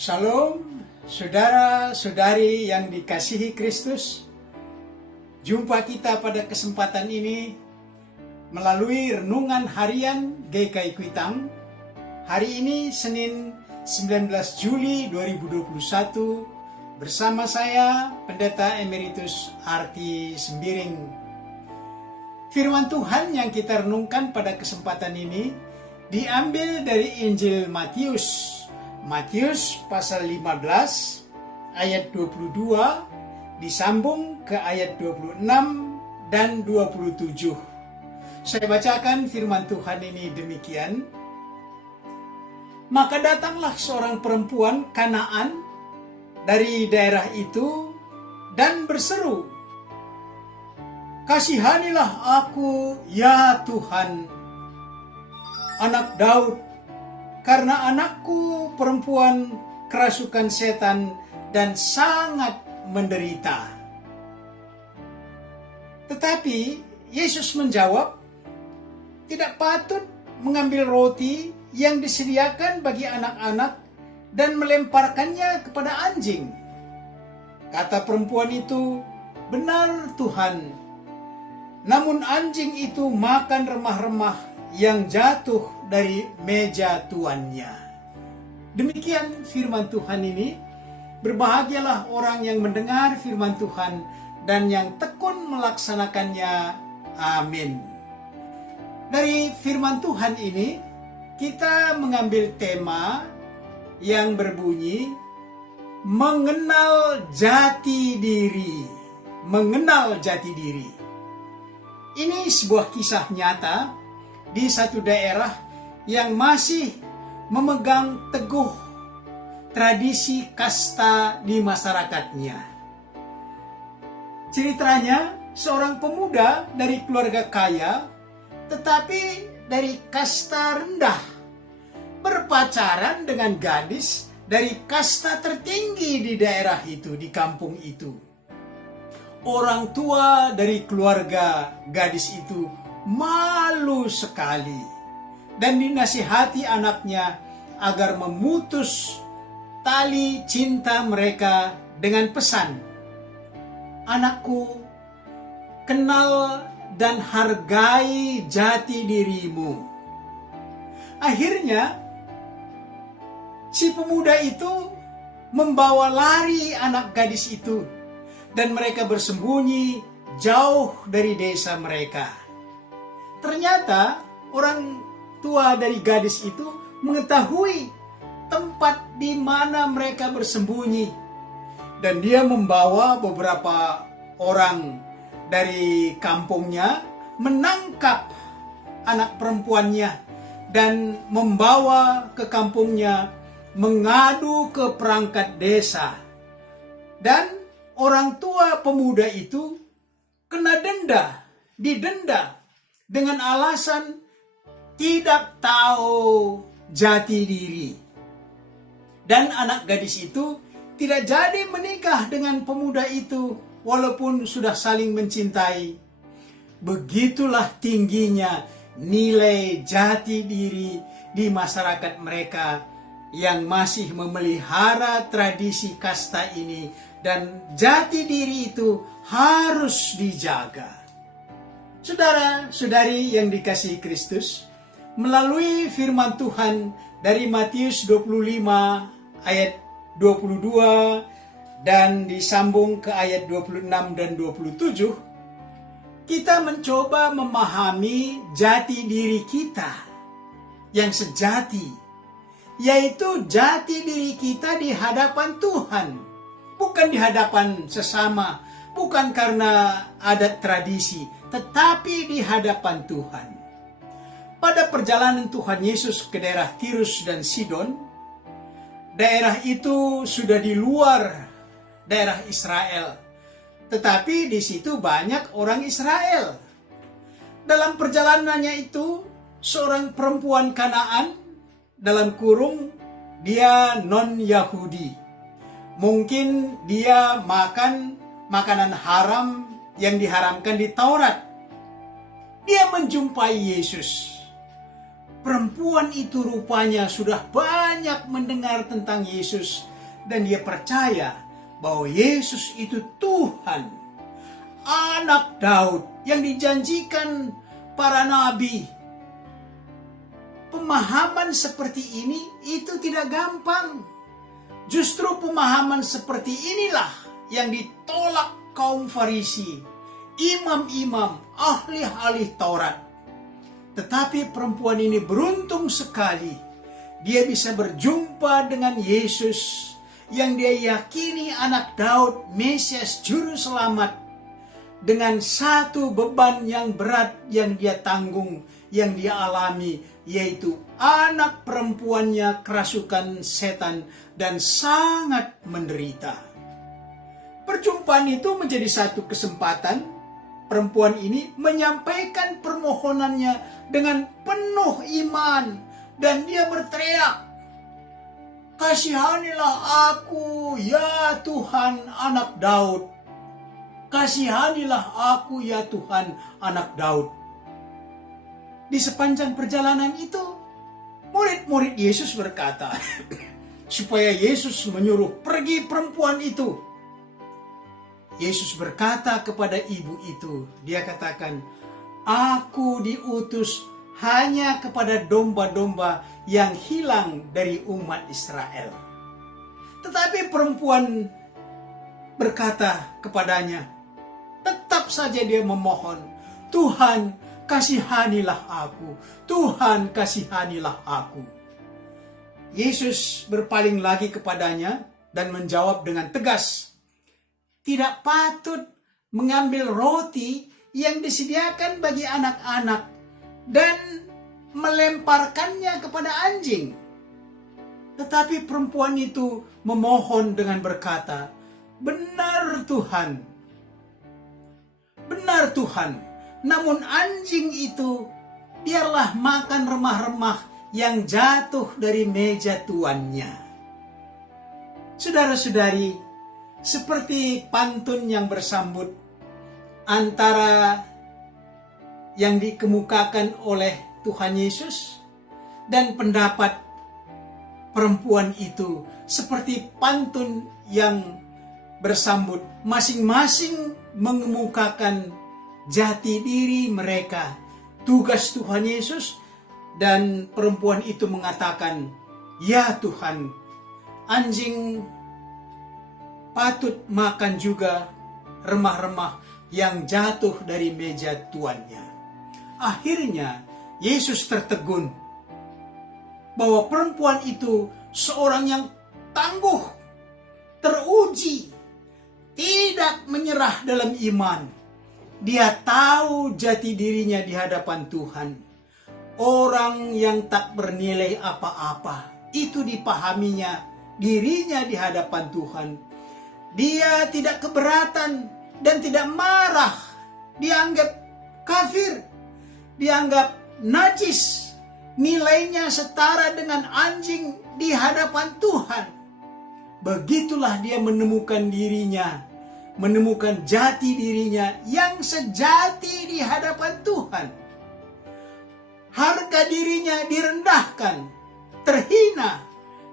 Shalom, saudara-saudari yang dikasihi Kristus. Jumpa kita pada kesempatan ini melalui renungan harian GKI Kuitang. Hari ini Senin 19 Juli 2021 bersama saya Pendeta Emeritus Arti Sembiring. Firman Tuhan yang kita renungkan pada kesempatan ini diambil dari Injil Matius pasal 15 ayat 22 disambung ke ayat 26 dan 27. Saya bacakan firman Tuhan ini demikian. Maka datanglah seorang perempuan Kanaan dari daerah itu dan berseru, "Kasihanilah aku, ya Tuhan, anak Daud, karena anakku perempuan kerasukan setan dan sangat menderita." Tetapi Yesus menjawab, "Tidak patut mengambil roti yang disediakan bagi anak-anak dan melemparkannya kepada anjing." Kata perempuan itu, "Benar Tuhan, namun anjing itu makan remah-remah yang jatuh dari meja tuannya." Demikian firman Tuhan ini. Berbahagialah orang yang mendengar firman Tuhan dan yang tekun melaksanakannya. Amin. Dari firman Tuhan ini kita mengambil tema yang berbunyi mengenal jati diri. Mengenal jati diri. Ini sebuah kisah nyata di satu daerah yang masih memegang teguh tradisi kasta di masyarakatnya. Ceritanya, seorang pemuda dari keluarga kaya, tetapi dari kasta rendah, berpacaran dengan gadis dari kasta tertinggi di daerah itu, di kampung itu. Orang tua dari keluarga gadis itu malu sekali dan dinasihati anaknya agar memutus tali cinta mereka dengan pesan, "Anakku, kenal dan hargai jati dirimu." Akhirnya si pemuda itu membawa lari anak gadis itu dan mereka bersembunyi jauh dari desa mereka. Ternyata orang tua dari gadis itu mengetahui tempat di mana mereka bersembunyi. Dan dia membawa beberapa orang dari kampungnya menangkap anak perempuannya dan membawa ke kampungnya mengadu ke perangkat desa. Dan orang tua pemuda itu kena didenda dengan alasan tidak tahu jati diri. Dan anak gadis itu tidak jadi menikah dengan pemuda itu walaupun sudah saling mencintai. Begitulah tingginya nilai jati diri di masyarakat mereka yang masih memelihara tradisi kasta ini, dan jati diri itu harus dijaga. Saudara-saudari yang dikasihi Kristus, melalui firman Tuhan dari Matius 25 ayat 22 dan disambung ke ayat 26 dan 27, kita mencoba memahami jati diri kita yang sejati, yaitu jati diri kita di hadapan Tuhan, bukan di hadapan sesama, bukan karena adat tradisi, tetapi di hadapan Tuhan. Pada perjalanan Tuhan Yesus ke daerah Tirus dan Sidon, daerah itu sudah di luar daerah Israel, tetapi di situ banyak orang Israel. Dalam perjalanannya itu, seorang perempuan Kanaan, dalam kurung dia non-Yahudi, mungkin dia makan makanan haram yang diharamkan di Taurat. Dia menjumpai Yesus. Perempuan itu rupanya sudah banyak mendengar tentang Yesus dan dia percaya bahwa Yesus itu Tuhan, anak Daud yang dijanjikan para nabi. Pemahaman seperti ini itu tidak gampang. Justru pemahaman seperti inilah yang ditolak kaum Farisi, imam-imam, ahli-ahli Taurat. Tetapi perempuan ini beruntung sekali. Dia bisa berjumpa dengan Yesus yang dia yakini anak Daud, Mesias, Juru Selamat, dengan satu beban yang berat yang dia tanggung, yang dia alami, yaitu anak perempuannya kerasukan setan dan sangat menderita. Perjumpaan itu menjadi satu kesempatan perempuan ini menyampaikan permohonannya dengan penuh iman, dan dia berteriak, "Kasihanilah aku ya Tuhan anak Daud. Kasihanilah aku ya Tuhan anak Daud." Di sepanjang perjalanan itu, murid-murid Yesus berkata supaya Yesus menyuruh pergi perempuan itu. Yesus berkata kepada ibu itu, dia katakan, "Aku diutus hanya kepada domba-domba yang hilang dari umat Israel." Tetapi perempuan berkata kepadanya, tetap saja dia memohon, "Tuhan, kasihanilah aku. Tuhan, kasihanilah aku." Yesus berpaling lagi kepadanya dan menjawab dengan tegas, "Tidak patut mengambil roti yang disediakan bagi anak-anak dan melemparkannya kepada anjing." Tetapi perempuan itu memohon dengan berkata, "Benar Tuhan, benar Tuhan. Namun anjing itu biarlah makan remah-remah yang jatuh dari meja tuannya." Saudara-saudari, seperti pantun yang bersambut antara yang dikemukakan oleh Tuhan Yesus dan pendapat perempuan itu, seperti pantun yang bersambut, masing-masing mengemukakan jati diri mereka, tugas Tuhan Yesus, dan perempuan itu mengatakan, "Ya Tuhan, anjing patut makan juga remah-remah yang jatuh dari meja tuannya." Akhirnya Yesus tertegun bahwa perempuan itu seorang yang tangguh, teruji, tidak menyerah dalam iman. Dia tahu jati dirinya di hadapan Tuhan. Orang yang tak bernilai apa-apa, itu dipahaminya dirinya di hadapan Tuhan. Dia tidak keberatan dan tidak marah. Dianggap kafir, dianggap najis, nilainya setara dengan anjing di hadapan Tuhan. Begitulah dia menemukan dirinya, menemukan jati dirinya yang sejati di hadapan Tuhan. Harga dirinya direndahkan, terhina,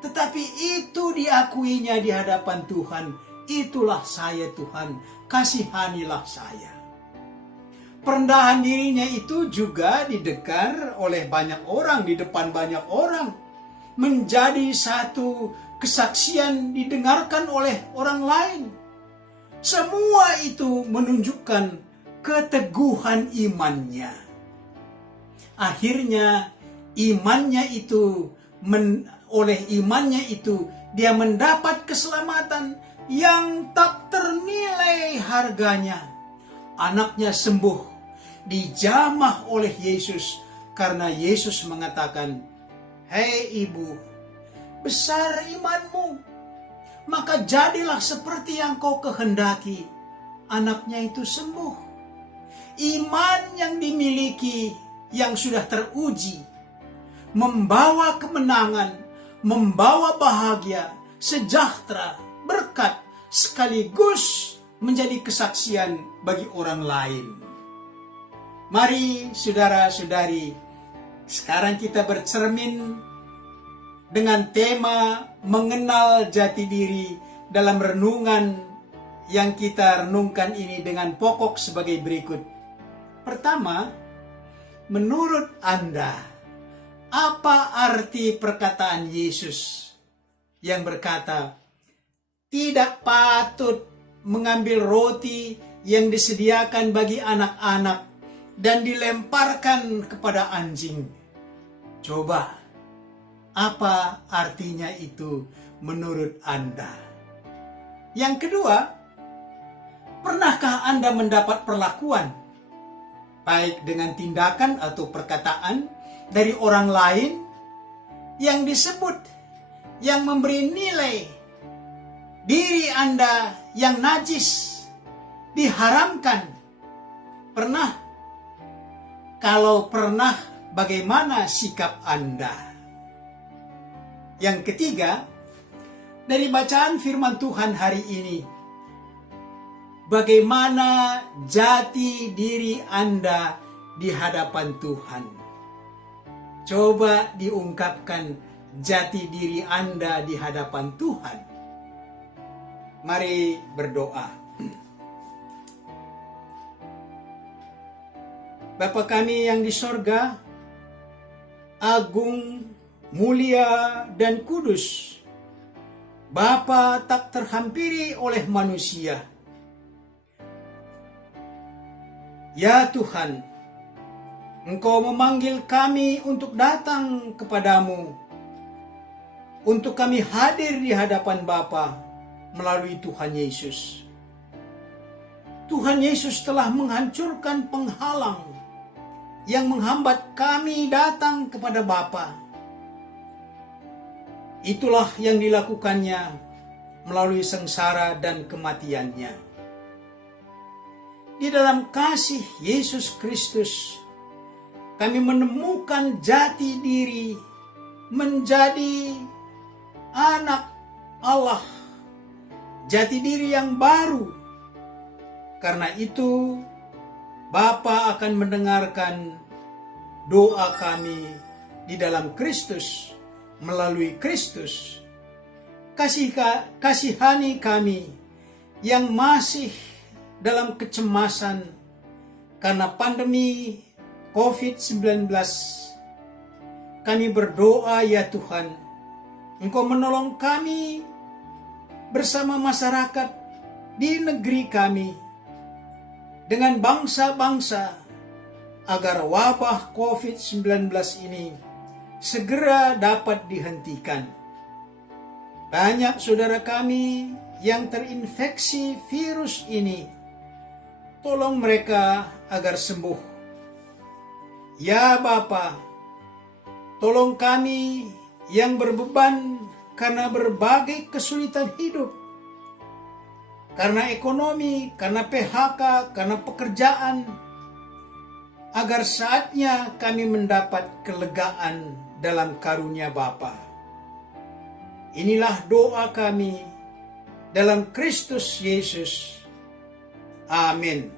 tetapi itu diakuinya di hadapan Tuhan. "Itulah saya Tuhan, kasihanilah saya." Perendahan dirinya itu juga didengar oleh banyak orang, di depan banyak orang. Menjadi satu kesaksian didengarkan oleh orang lain. Semua itu menunjukkan keteguhan imannya. Akhirnya oleh imannya itu dia mendapat keselamatan yang tak ternilai harganya. Anaknya sembuh, dijamah oleh Yesus karena Yesus mengatakan, "Hei ibu, besar imanmu, maka jadilah seperti yang kau kehendaki." Anaknya itu sembuh. Iman yang dimiliki, yang sudah teruji, membawa kemenangan, membawa bahagia, sejahtera, berkat, sekaligus menjadi kesaksian bagi orang lain. Mari saudara-saudari, sekarang kita bercermin dengan tema mengenal jati diri dalam renungan yang kita renungkan ini dengan pokok sebagai berikut. Pertama, menurut Anda, apa arti perkataan Yesus yang berkata, tidak patut mengambil roti yang disediakan bagi anak-anak dan dilemparkan kepada anjing? Coba, apa artinya itu menurut Anda? Yang kedua, pernahkah Anda mendapat perlakuan, baik dengan tindakan atau perkataan dari orang lain yang disebut, yang memberi nilai diri Anda yang najis, diharamkan? Pernah? Kalau pernah, bagaimana sikap Anda? Yang ketiga, dari bacaan firman Tuhan hari ini, bagaimana jati diri Anda di hadapan Tuhan? Coba diungkapkan jati diri Anda di hadapan Tuhan. Mari berdoa. Bapa kami yang di sorga, agung, mulia, dan kudus, Bapa tak terhampiri oleh manusia. Ya Tuhan, Engkau memanggil kami untuk datang kepadamu, untuk kami hadir di hadapan Bapa melalui Tuhan Yesus. Tuhan Yesus telah menghancurkan penghalang yang menghambat kami datang kepada Bapa. Itulah yang dilakukannya melalui sengsara dan kematiannya. Di dalam kasih Yesus Kristus, kami menemukan jati diri menjadi anak Allah, jati diri yang baru. Karena itu, Bapa akan mendengarkan doa kami di dalam Kristus, melalui Kristus. Kasihani kami yang masih dalam kecemasan karena pandemi COVID-19. Kami berdoa ya Tuhan, Engkau menolong kami bersama masyarakat di negeri kami, dengan bangsa-bangsa, agar wabah COVID-19 ini segera dapat dihentikan. Banyak saudara kami yang terinfeksi virus ini, tolong mereka agar sembuh. Ya Bapa, tolong kami yang berbeban karena berbagai kesulitan hidup, karena ekonomi, karena PHK, karena pekerjaan, agar saatnya kami mendapat kelegaan dalam karunia Bapa. Inilah doa kami dalam Kristus Yesus. Amin.